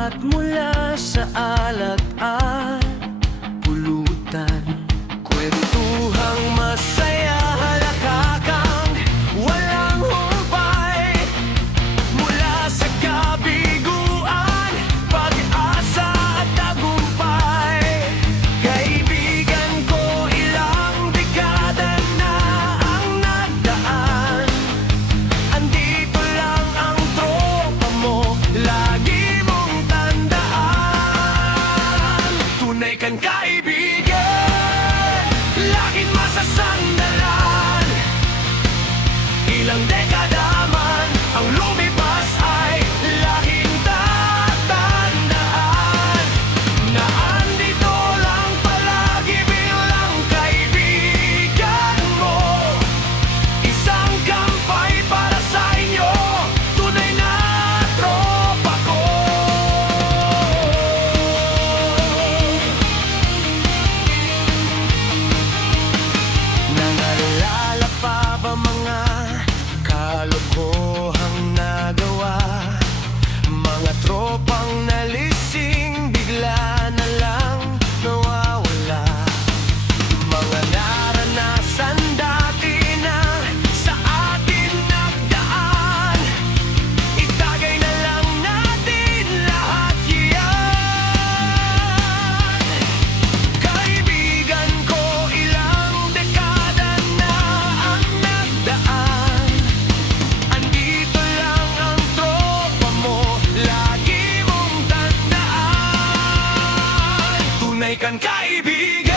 At mula sa alat at pulutan, kwentuhang masaya, halakakang walang humpay. Mula sa kabiguan, pag-asa at tagumpay. Kaibigan ko, ilang dekada na ang nagdaan. Andito lang ang tropa mo, lagi mong tandaan. Tunay kang kaibigan, laging masasandalan. Ilang dekada man ang lumipas ay laging tatandaan na andito lang palagi bilang kaibigan mo. Isang kampay para sa inyo, tunay na tropa ko. Naalala pa ba mga kalokohang nagawa? Mga tropang nalising, bigla na lang nawawala. Mga naranasan dati na sa atin nagdaan, itagay na lang natin lahat yan. Kaibigan ko, ilang dekada na ang nagdaan. Andito lang ang tropa mo, lagi mong tandaan. Tunay kang kaibigan,